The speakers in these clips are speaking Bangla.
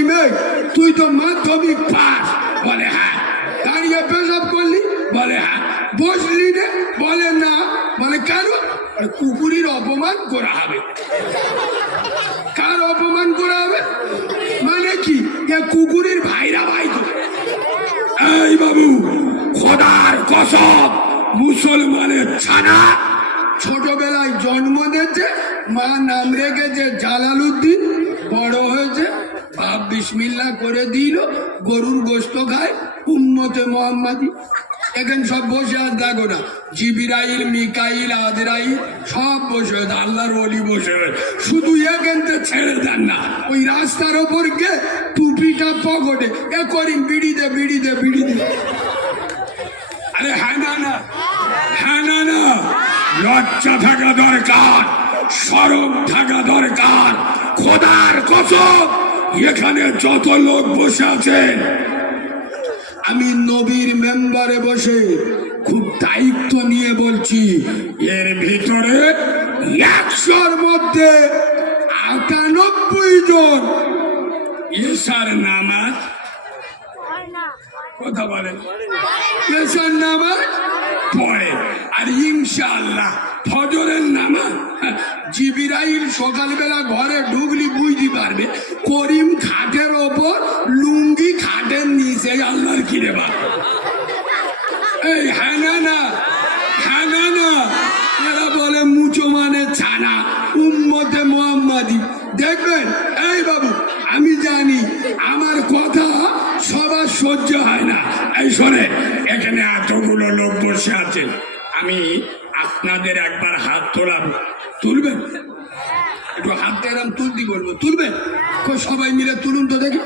বলি মেঘ তুই তো মাধ্যমিক পাস, বলে হ্যাঁ। দাঁড়িয়ে পেশাব করলি, বলে হ্যাঁ। বসলি রে, বলে না। বলে কেন? কুকুরের অপমান করা হবে। কার অপমান করা হবে মানে কি? কুকুরের ভাইরা ভাই তো। এই বাবু, খোদার কসম, মুসলমানের ছানা ছোটবেলায় জন্ম দিয়েছে, মা নাম রেখেছে জালালউদ্দিন, বড় হয়েছে বাপ বিসমিল্লাহ করে দিল, গরুর গোশত খায়, উম্মতে মোহাম্মদী। এখানে সব বসে আর দেখো না, জিবরাইল, মিকাইল, আজরাইল সব বসে হয়েছে, আল্লাহর ওলি বসে হয়েছে। শুধু এখানতে ছেড়ে দেন না, ওই রাস্তার ওপর গে টুপিটা পকেটে এ করিম বিড়ি দে, বিড়ি দে, বিড়ি দে। আরে হ্যাঁ না না, হ্যাঁ না না, লজ্জা থাকা দরকার, শরম থাকা দরকার। খোদার কসম, এখানে যত লোক বসে আছেন, আমি নবীর মেম্বারে বসে খুব দায়িত্ব নিয়ে বলছি, এর ভিতরে 100-র মধ্যে 98 জন ঈশার নামাজ, কথা বলেন, ঈশার নামাজ পড়ে। আর ইনশাআল্লাহ ফজরের নামাজ, জিবরাইল সকালবেলা ঘরে ঢুকলি বুঝতে পারবে করিম খাটের ওপর, লুঙ্গি খাটের নিচে, আল্লাহর কিরে বাপ। এই হ্যাঁ না না, হ্যাঁ না না, এরা বলে মুচো মানে ছানা, উম্মতে মোহাম্মদী। দেখবেন এই বাবু, আমি জানি আমার কথা সবার সহ্য হয় না। এই শোনে, এখানে এতগুলো লোক বসে আছেন, আমি আপনাদের একবার হাত তোলাবো, তুলবেন? একটু হাতটা এরম তুলতে বলবো, তুলবেন? সবাই মিলে তুলুন তো দেখি,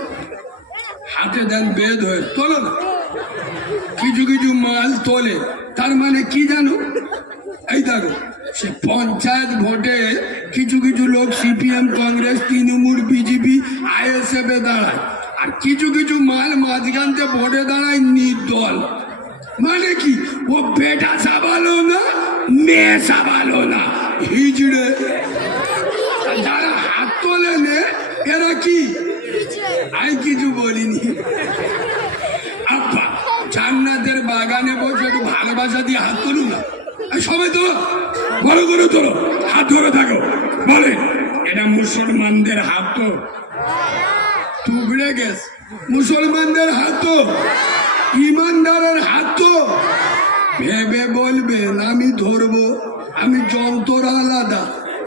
হাতে দেন বেদ হয়ে, তোলো না। কিছু কিছু মাল তোলে, তার মানে কি জানো? এই দেখো, সে পঞ্চায়েত ভোটে কিছু কিছু লোক CPM, Congress, Trinamool, BJP, ISF এ দাঁড়ায়, আর কিছু কিছু মাল মাঝখানতে ভোটে দাঁড়ায় নির্দল। মানে কি? ও বেটা সাবালো না, মেয়ে সাবালো না, হিজড়ে। যারা হাত তোলে নে, এরা কি? আমি কিছু বলিনি। আব্বা, জান্নাতের বাগানে বসে একটু ভালোবাসা দিয়ে হাত তুলুন না। সবাই তোলো, ভালো করে তোলো, হাত ধরে থাকো। বলেন, এটা মুসলমানদের হাত তো টুকরে গেছে, মুসলমানদের হাত তো, ইমানদারের হাত তো। ভেবে বলবেন আমি ধরবো, আমি যন্ত্র আলাদা,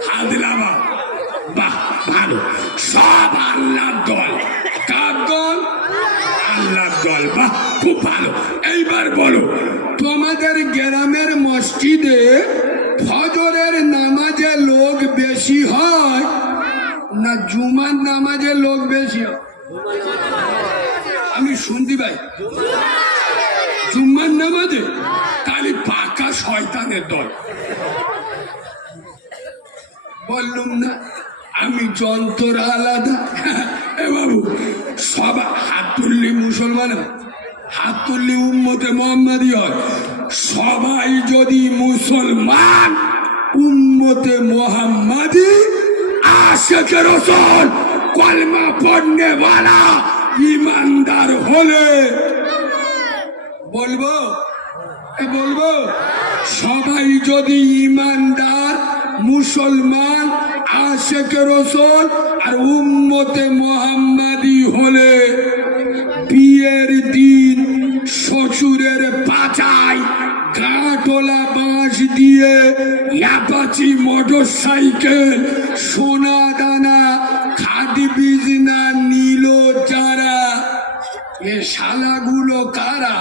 হাত লাভা। বাহ, ভালো, সব আল্লাহর দল। কার দল? আল্লাহর দল। বাহ, খুব ভালো। এইবার বলো, তোমাদের গ্রামের মসজিদে ফজরের নামাজে লোক বেশি হয় না জুমার নামাজে লোক বেশি হয়? আমি শুনতে পাই জুম্মার নামাজে, তাহলে পাকা শয়তানের দল। বললুম না আমি যন্ত্র আলাদা। এ বাবু, সব হাত তুললি মুসলমান, হাত তুললি উম্মতে মোহাম্মদী হয়। সবাই যদি মুসলমান, উম্মতে মোহাম্মদী, আশিকে রাসূল, কলমা পড়নে वाला ইমানদার হলে বলবো, বলবো, সবাই যদি ইমানদার, মুসলমান, আশিকে রাসূল আর উম্মতে মোহাম্মদী হলে বিয়ের দিন শ্বশুরের পাছায় কাঠোলা বাঁশ দিয়ে অ্যাপাচি মোটরসাইকেল, সোনা দানা, খাদি বিজনা নিল যারা, এ শালাগুলো কারা?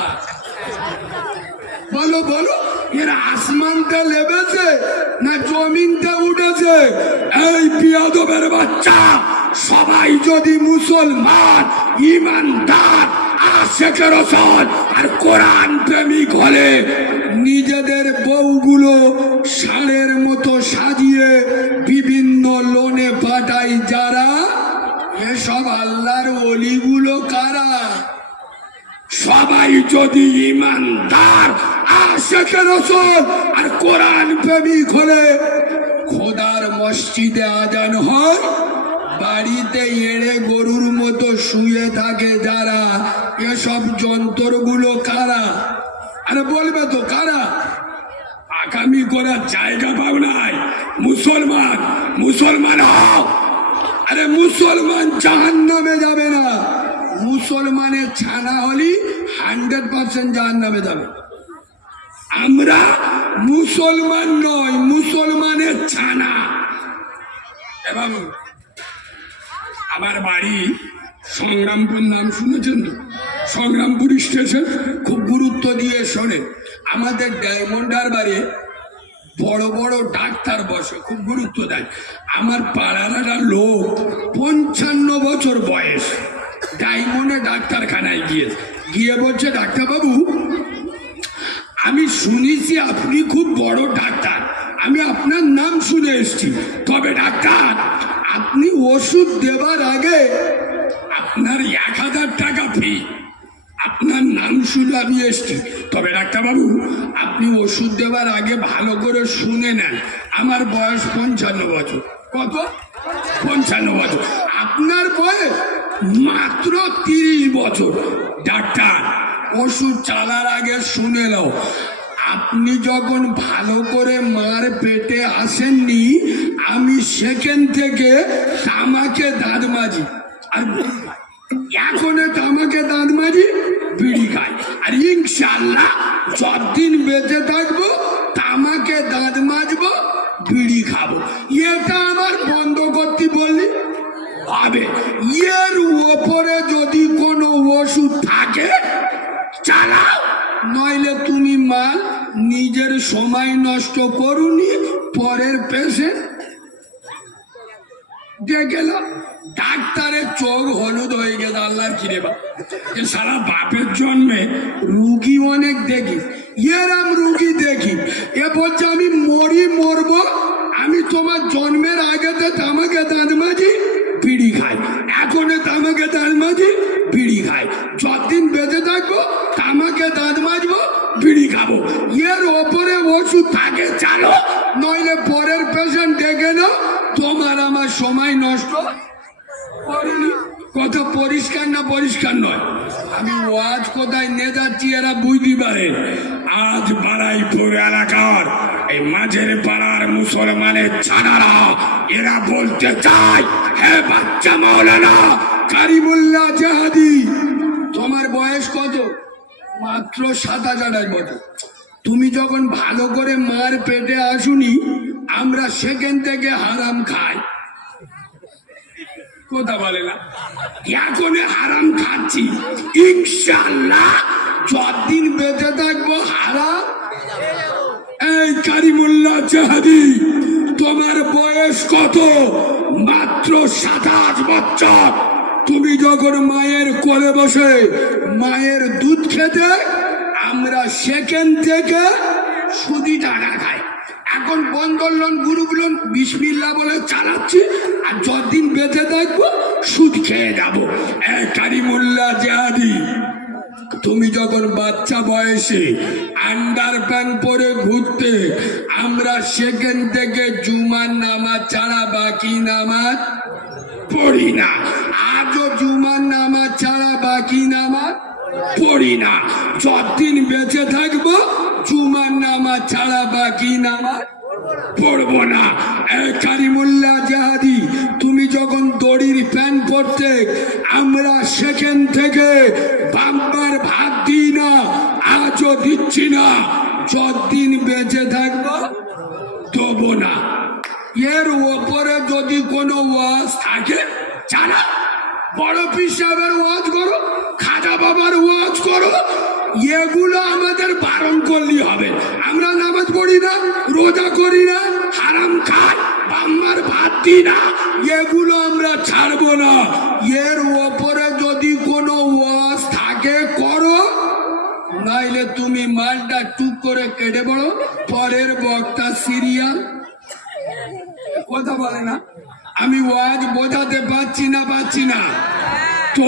বলো বলো, এরা আসমানটা লেবেছে না জমিনটা উঠেছে? এই বিয়াদবের বাচ্চা, সবাই যদি মুসলমান, ইমানদার, আশিকে রাসূল আর কোরআন প্রেমিক হলে নিজেদের বউগুলো ষাঁড়ের মতো সাজিয়ে বিভিন্ন লোনে পাঠায় যারা, এসব আল্লাহর ওলিগুলো কারা? সবাই যদি ইমানদার, আশিকে রাসূল আর কোরআন প্রেমিক হলে খোদার মসজিদে আজান হয়, বাড়িতে এড়ে গরুর মতো শুয়ে থাকে যারা, এসব যন্ত্রগুলো কারা? আরে বলবে তো কারা? আগামী করার জায়গা পাও নাই। মুসলমান, মুসলমান হও। আরে মুসলমান জাহান্নামে যাবে না, মুসলমানের ছানা হলি 100% জাহান্নামে যাবে। আমরা মুসলমান নয়, মুসলমানের ছানা। এবং আমার বাড়ি সংগ্রামপুর, নাম শুনেছেন তো? সংগ্রামপুর স্টেশন, খুব গুরুত্ব দিয়ে শোনেন। আমাদের ডায়মন্ড হারবারে বড় বড় ডাক্তার বসে, খুব গুরুত্ব দেয়। আমার পাড়ার একটা লোক 55 বছর বয়স, ডায়মন্ডে ডাক্তারখানায় গিয়ে বলছে, ডাক্তারবাবু আমি শুনেছি আপনি খুব বড় ডাক্তার, আমি আপনার নাম শুনে এসেছি, তবে ডাক্তার আপনি ওষুধ দেবার আগে আপনার 1000 টাকা ফি। আপনার নাম শুনে আমি এসেছি, তবে ডাক্তারবাবু আপনি ওষুধ দেবার আগে ভালো করে শুনে নেন। আমার বয়স 55 বছর। কত? 55 বছর। আপনার বয়স মাত্র 30 বছর। ডাক্তার ওষুধ চালার আগে শুনে নাও, আপনি যখন ভালো করে মার পেটে আসেননি, আমি সেখান থেকে তামাকে দাঁত মাজি আর এখন তামাকে দাঁত মাজি, বিড়ি খাই, আর ইনশাল্লাহ যতদিন বেঁচে থাকবো তামাকে দাঁত মাজবো, বিড়ি খাবো। এটা আমার বন্ধ করতে বললি হবে। এর ওপরে যদি কোনো ওষুধ থাকে চালাও, নইলে তুমি মাল নিজের সময় নষ্ট করুনি, পরের পেশেন্ট গেলাম। ডাক্তারের চোখ হলুদ হয়ে গেছে, আল্লাহর কিরে বা সারা বাপের জন্মে রুগী অনেক দেখি, এরম রুগী দেখি। এ বলছে আমি মরবো, আমি তোমার জন্মের আগেতে তামাকে দাঁত মাজি বিড়ি খাই, এখন তামাকে দাঁত মাজি বিড়ি খাই, যতদিন বেঁচে থাকবো তামাকে দাঁত মাজবো, বিড়ি খাবো। এর ওপরে ওষুধ থাকে চালো, নইলে পরের পেশেন্ট ডেকে নাও, তোমার আমার সময় নষ্ট করিনি। কথা পরিষ্কার না পরিষ্কার নয়? আমি ওয়াজ কোথায় নিয়ে যাচ্ছি এরা বুঝতে পারে। আজ বারাইপুর এলাকার এই মাঝের পাড়ার মুসলমানের ছানারা এরা বলতে চায়, হে বাচ্চা মাওলানা কারিমুল্লাহ জাহাদি, তোমার বয়স কত? মাত্র 27 বছর। তুমি যখন ভালো করে মার পেটে আসুনি, আমরা সেখান থেকে হারাম খাই। কথা বলে না, এখন হারাম খাচ্ছি, ইনশাল্লাহ যতদিন বেঁচে থাকবো হারাম। এই কারিমুল্লাহ জাহাদি, তোমার বয়স কত? মাত্র 27 বছর। তুমি যখন মায়ের কোলে বসে মায়ের দুধ খেতে, আমরা সেখান থেকে সুদি টাকা খাই। এখন বন্ধন লোন, গ্রুপ লোন বিসমিল্লাহ বলে চালাচ্ছি, আর যতদিন বেঁচে থাকবো সুদ খেয়ে যাবো। কারিমুল্লাহ জাহাদি, তুমি যখন বাচ্চা বয়সে আন্ডার প্যান্ট পরে ঘুরতে, আমরা সেখান থেকে জুমার নামাজ ছাড়া বাকি নামাজ পড়ি না। আজও জুমার নামাজ ছাড়া বাকি নামাজ পড়ি না। যতদিন বেঁচে থাকবো জুমার নামাজ ছাড়া বাকি নামাজ পড়বো না। কারিমুল্লাহ জাহাদি, তুমি যখন দড়ির প্যান্ট পরতে, আমরা সেখান থেকে বাম্বার ভাত দিই না, আজও দিচ্ছি না। যতদিন বেঁচে থাকবো দেবো না। এর ওপরে যদি কোনো ওয়াজ থাকে জানা, বড় পীর সাহেবের ওয়াজ করো, খাজা বাবার ওয়াজ করো, এগুলো আমাদের বারণ করলেই হবে। আমরা নামাজ পড়ি না, রোজা করি না, হারাম খাই, বাম্মার ভাত দিই না, এগুলো আমরা ছাড়বো না। এর ওপরে যদি কোনো ওয়াজ থাকে করো, নাইলে তুমি মালটা টুক করে কেটে পড়ো, পরের বক্তা সিরিয়াল। কথা বলে না, আমি ওয়াজ বোঝাতে পারছি না তো